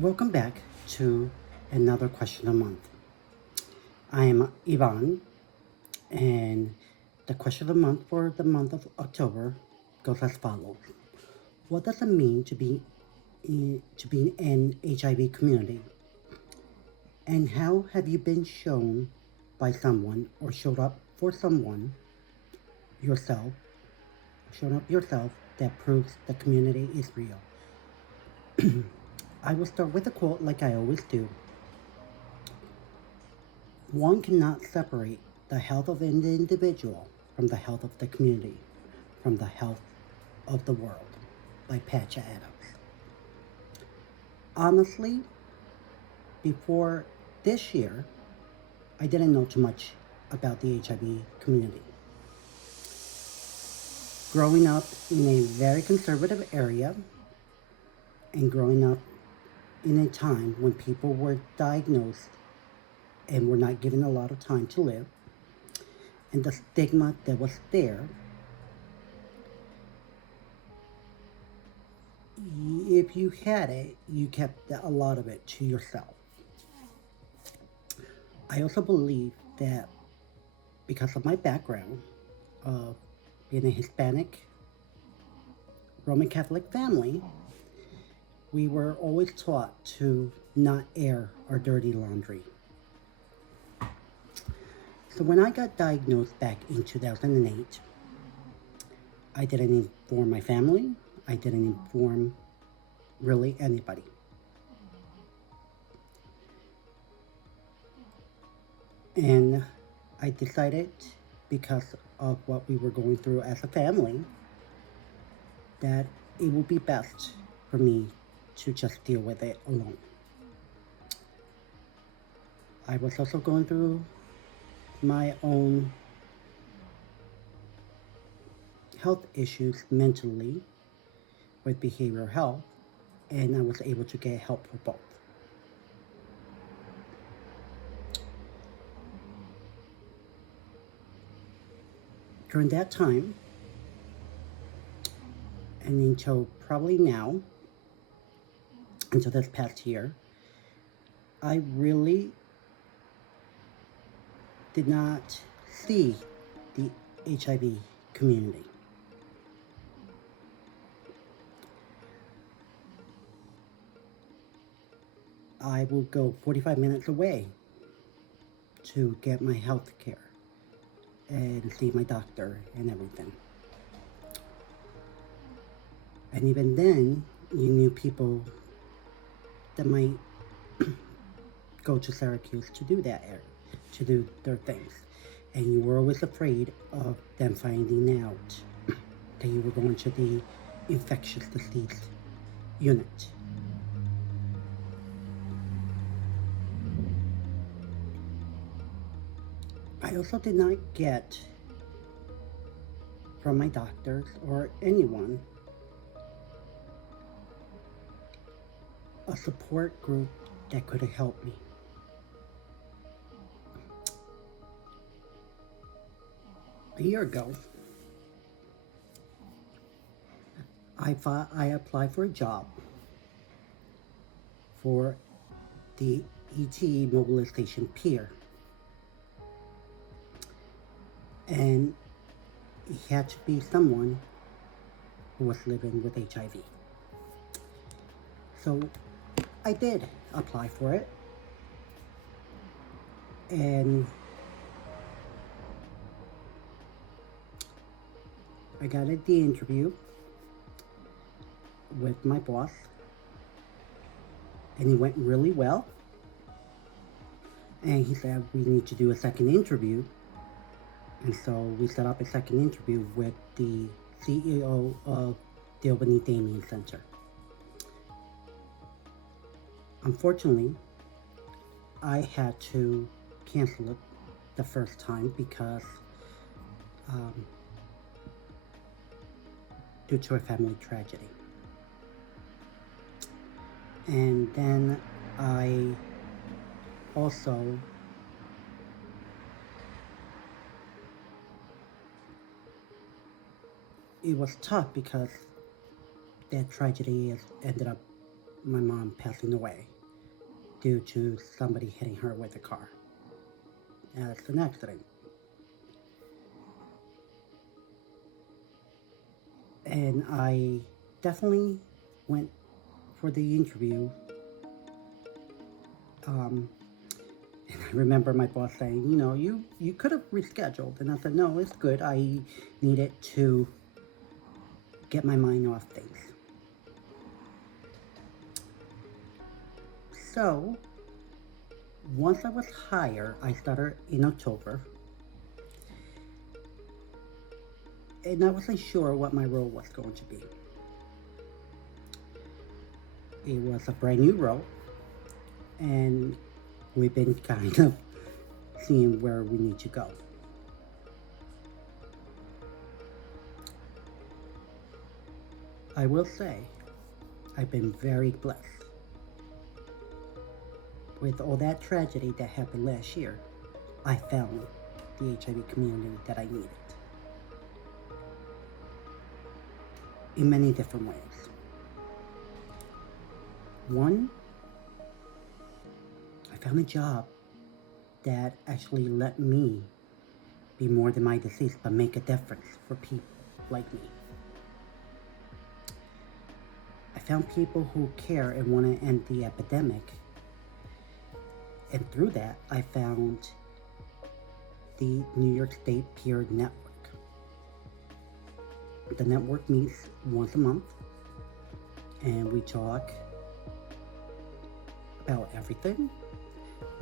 Welcome back to another question a month. I am Ivan, and the question of the month for the month of October goes as follows: what does it mean to be in HIV community, and how have you been shown by someone or showed up for someone yourself, shown up yourself that proves the community is real? I will start with a quote like I always do. One cannot separate the health of an individual from the health of the community, from the health of the world, by Patch Adams. Honestly, before this year, I didn't know too much about the HIV community. Growing up in a very conservative area and growing up in a time when people were diagnosed and were not given a lot of time to live, and the stigma that was there, if you had it, you kept a lot of it to yourself. I also believe that because of my background of being a Hispanic Roman Catholic family, we were always taught to not air our dirty laundry. So when I got diagnosed back in 2008, I didn't inform my family, I didn't inform really anybody. And I decided, because of what we were going through as a family, that it would be best for me to just deal with it alone. I was also going through my own health issues mentally with behavioral health, and I was able to get help for both. During that time, and until probably now, until this past year, I really did not see the HIV community. I will go 45 minutes away to get my health care and see my doctor and everything. And even then, you knew people that might go to Syracuse to do that area, to do their things. And you were always afraid of them finding out that you were going to the infectious disease unit. I also did not get from my doctors or anyone a support group that could have helped me. A year ago, I applied for a job for the ETE mobilization peer, and it had to be someone who was living with HIV. So I did apply for it, and I got the interview with my boss, and it went really well. And he said, we need to do a second interview. And so we set up a second interview with the CEO of the Albany Damien Center. Unfortunately, I had to cancel it the first time because due to a family tragedy. And then I also it was tough because that tragedy ended up my mom passing away due to somebody hitting her with a car. It's an accident. And I definitely went for the interview. And I remember my boss saying, you could have rescheduled. And I said, no, it's good. I needed to get my mind off things. So, once I was hired, I started in October. And I wasn't sure what my role was going to be. It was a brand new role. And we've been kind of seeing where we need to go. I will say, I've been very blessed. With all that tragedy that happened last year, I found the HIV community that I needed. In many different ways. One, I found a job that actually let me be more than my disease, but make a difference for people like me. I found people who care and want to end the epidemic. And through that, I found the New York State Peer Network. The network meets once a month, and we talk about everything.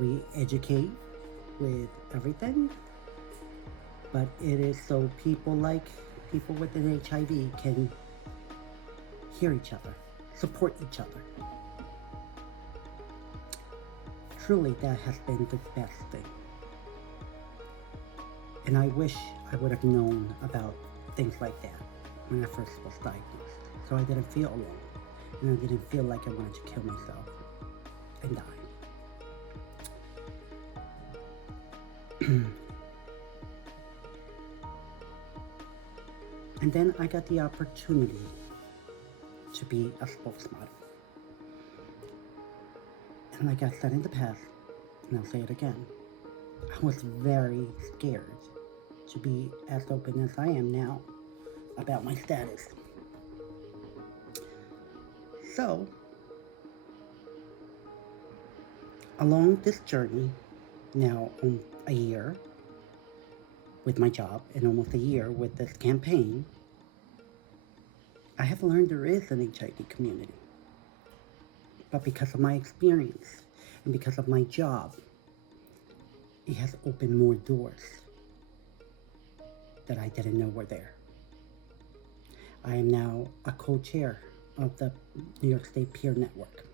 We educate with everything, but it is so people with an HIV can hear each other, support each other. Truly, that has been the best thing. And I wish I would have known about things like that when I first was diagnosed, so I didn't feel alone, and I didn't feel like I wanted to kill myself and die. And then I got the opportunity to be a spokesmodel. And like I said in the past, and I'll say it again, I was very scared to be as open as I am now about my status. So, along this journey, now a year with my job and almost a year with this campaign, I have learned there is an HIV community. But because of my experience and because of my job, it has opened more doors that I didn't know were there. I am now a co-chair of the New York State Peer Network.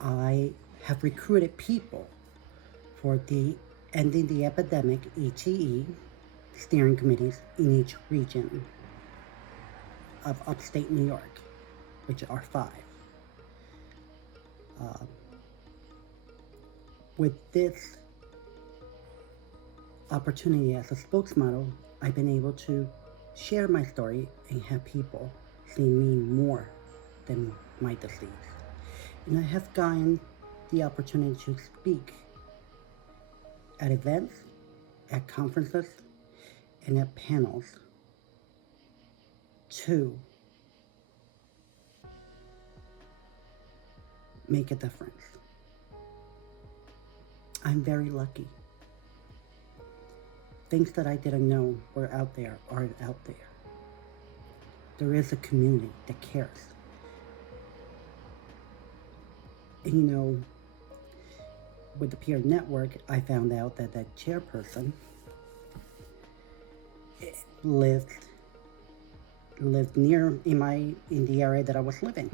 I have recruited people for the Ending the Epidemic, ETE, steering committees in each region of upstate New York, which are 5. With this opportunity as a spokesmodel, I've been able to share my story and have people see me more than my disease. And I have gotten the opportunity to speak at events, at conferences, and at panels to make a difference. I'm very lucky. Things that I didn't know were out there are out there. There is a community that cares. And with the peer network, I found out that that chairperson lived near in the area that I was living.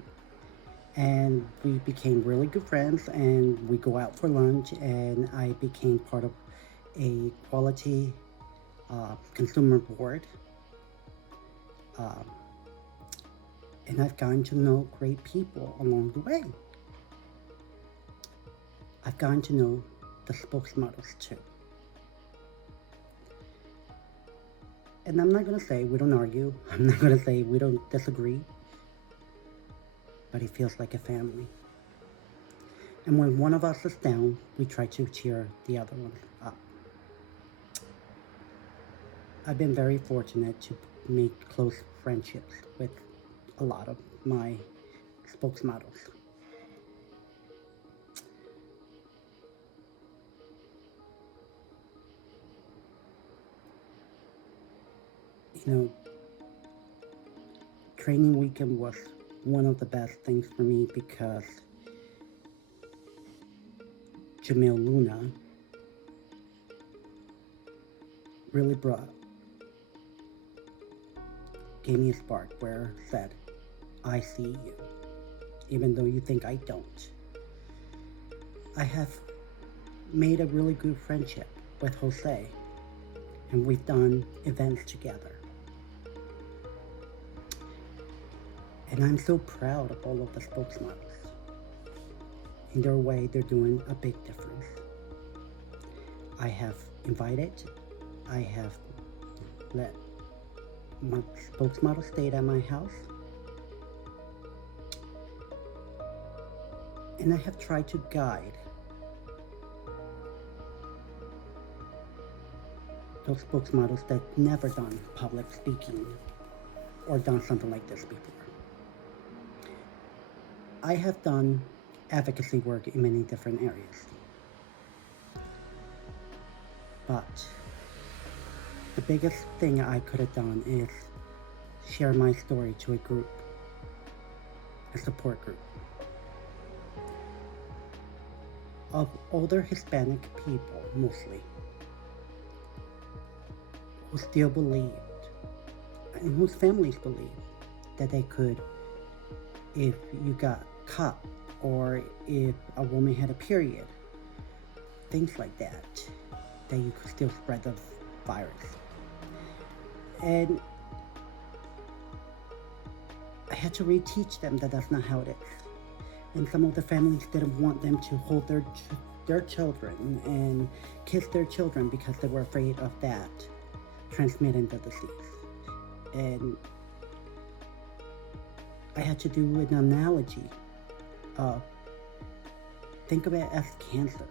And we became really good friends, and we go out for lunch, and I became part of a quality consumer board. And I've gotten to know great people along the way. I've gotten to know the spokesmodels too. And I'm not going to say we don't argue. I'm not going to say we don't disagree. but it feels like a family. And when one of us is down, we try to cheer the other one up. I've been very fortunate to make close friendships with a lot of my spokesmodels. You know, training weekend was one of the best things for me because Jamil Luna really gave me a spark where it said, I see you, even though you think I don't. I have made a really good friendship with Jose, and we've done events together. And I'm so proud of all of the spokesmodels. In their way, they're doing a big difference. I have invited, I have let my spokesmodel stay at my house, and I have tried to guide those spokesmodels that never done public speaking or done something like this before. I have done advocacy work in many different areas, but the biggest thing I could have done is share my story to a group, a support group of older Hispanic people, mostly, who still believed, and whose families believed, that they could, if you got caught or if a woman had a period, things like that, that you could still spread the virus. And I had to reteach them that that's not how it is. And some of the families didn't want them to hold their children and kiss their children because they were afraid of that transmitting the disease. And I had to do an analogy of, think of it as cancer.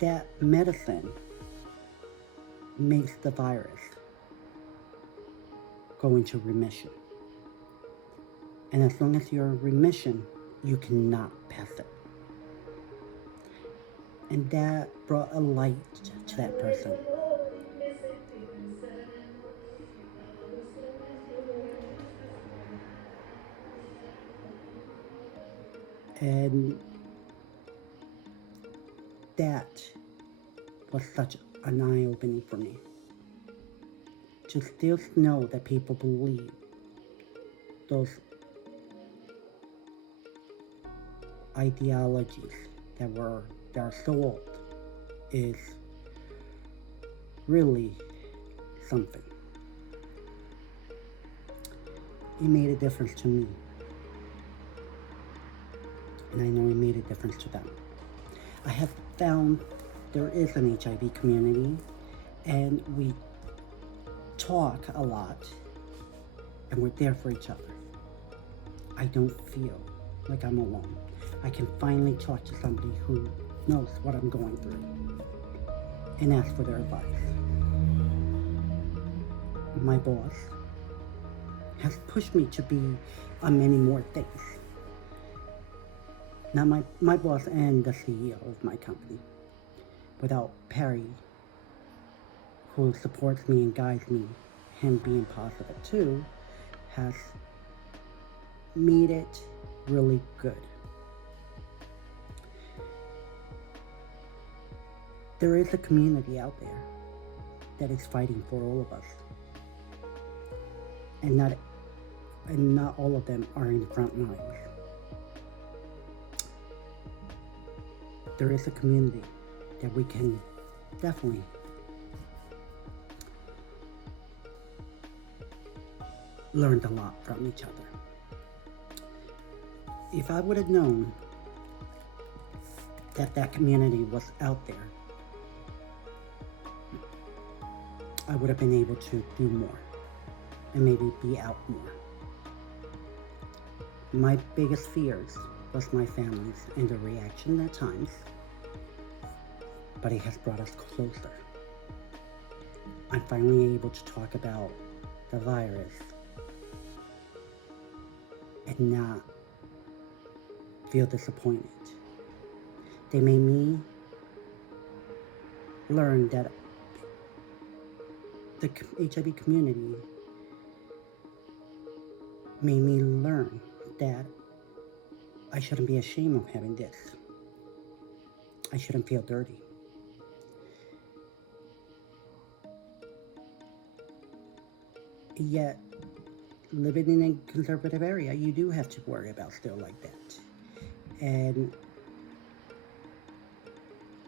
That medicine makes the virus go into remission. And as long as you're in remission, you cannot pass it. And that brought a light to that person. And that was such an eye-opening for me. To still know that people believe those ideologies that are so old is really something. It made a difference to me, and I know it made a difference to them. I have found there is an HIV community, and we talk a lot, and we're there for each other. I don't feel like I'm alone. I can finally talk to somebody who knows what I'm going through and ask for their advice. My boss has pushed me to be on many more things. Now my boss and the CEO of my company, without Perry, who supports me and guides me, him being positive too, has made it really good. There is a community out there that is fighting for all of us. And not all of them are in the front lines. There is a community that we can definitely learn a lot from each other. If I would have known that community was out there, I would have been able to do more and maybe be out more. My biggest fears was my family's and their reaction at times, but it has brought us closer. I'm finally able to talk about the virus and not feel disappointed. They made me learn that the HIV community made me learn that I shouldn't be ashamed of having this. I shouldn't feel dirty. Yet, living in a conservative area, you do have to worry about still like that. And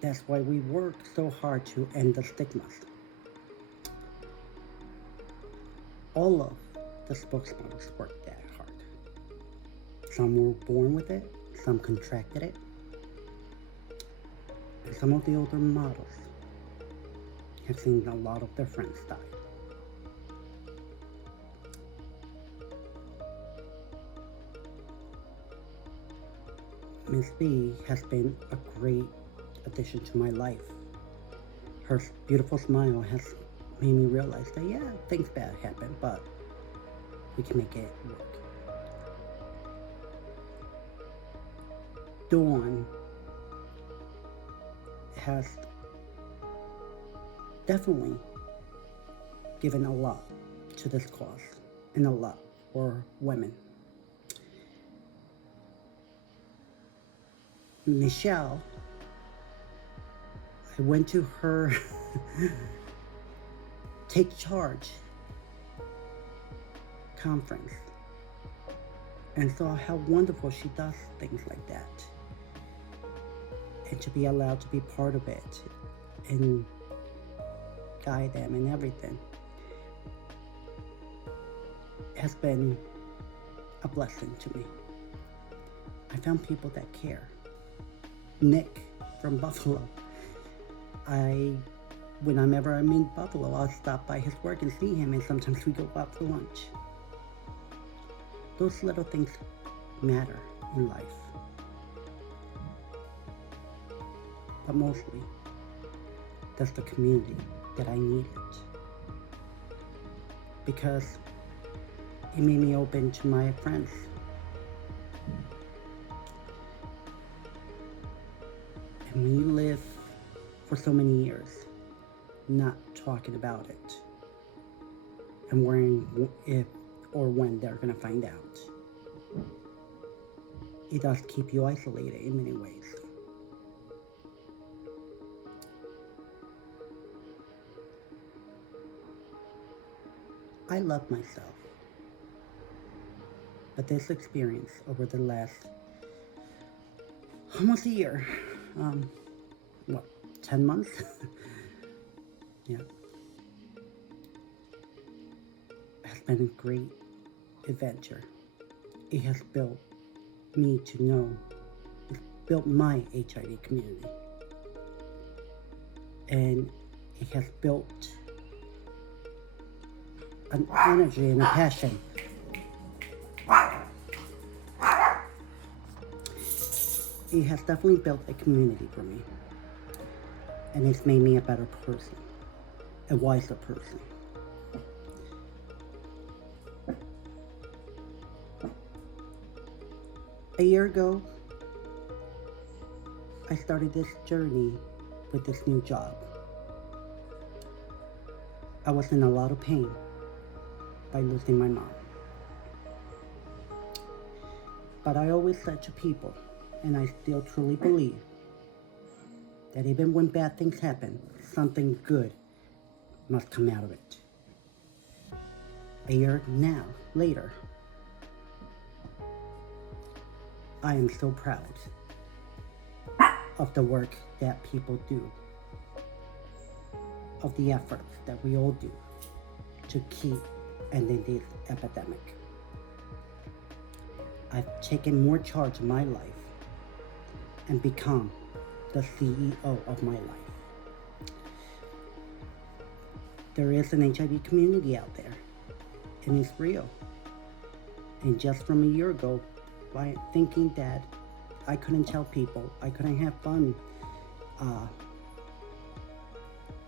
that's why we work so hard to end the stigmas. All of the spokesmodels work that hard. Some were born with it, some contracted it, and some of the older models have seen a lot of their friends die. Miss B has been a great addition to my life. Her beautiful smile has made me realize that, yeah, things bad happen, but we can make it work. Dawn has definitely given a lot to this cause and a lot for women. Michelle, I went to her Take Charge conference and saw how wonderful she does things like that. And to be allowed to be part of it and guide them and everything has been a blessing to me. people that care. Nick from Buffalo. Whenever I'm in Buffalo, I'll stop by his work and see him, and sometimes we go out for lunch. Those little things matter in life. But mostly, that's the community that I needed. Because it made me open to my friends. And when you live for so many years not talking about it and worrying if or when they're going to find out, it does keep you isolated in many ways. I love myself, but this experience over the last almost a year, 10 months? Yeah. Has been a great adventure. It has built me to know, it's built my HIV community. And it has built an energy and a passion. It has definitely built a community for me. And it's made me a better person, a wiser person. A year ago, I started this journey with this new job. I was in a lot of pain by losing my mom. But I always said to people, and I still truly believe, that even when bad things happen, something good must come out of it. A year now, later, I am so proud of the work that people do, of the efforts that we all do to keep ending this epidemic. I've taken more charge of my life and become the CEO of my life. There is an HIV community out there, and it's real. And just from a year ago, by thinking that I couldn't tell people, I couldn't have fun.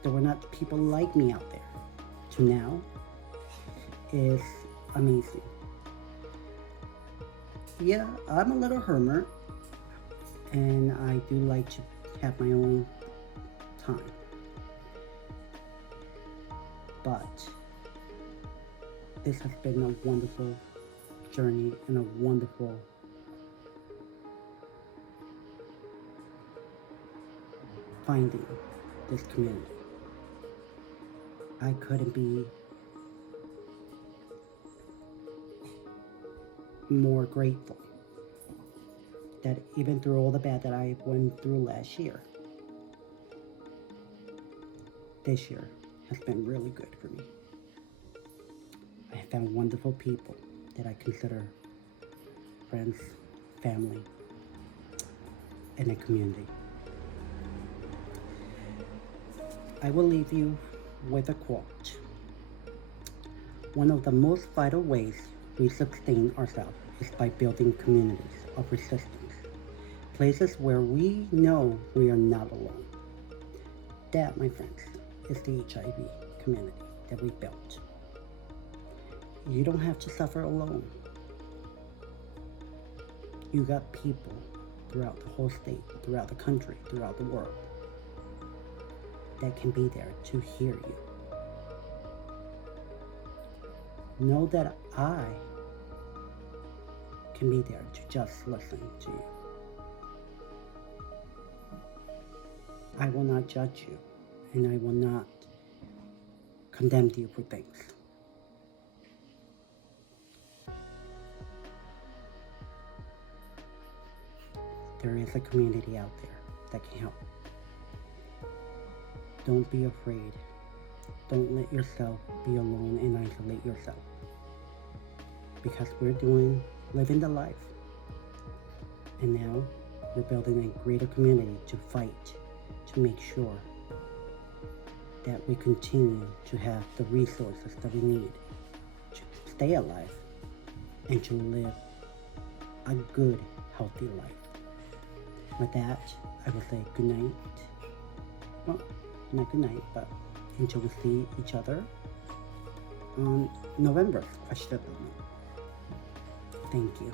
There were not people like me out there. To now is amazing. Yeah, I'm a little hermit, and I do like to have my own time. But this has been a wonderful journey and a wonderful finding this community. I couldn't be more grateful that even through all the bad that I went through last year, this year has been really good for me. I have found wonderful people that I consider friends, family, and a community. I will leave you with a quote. One of the most vital ways we sustain ourselves is by building communities of resistance, places where we know we are not alone. That, my friends, is the HIV community that we built. You don't have to suffer alone. You got people throughout the whole state, throughout the country, throughout the world that can be there to hear you. Know that I can be there to just listen to you. I will not judge you, and I will not condemn you for things. There is a community out there that can help. Don't be afraid. Don't let yourself be alone and isolate yourself. Because we're living the life. And now we're building a greater community to fight, to make sure that we continue to have the resources that we need to stay alive and to live a good, healthy life. With that, I will say good night. Well, not good night, but until we see each other on November's question of the month. Thank you.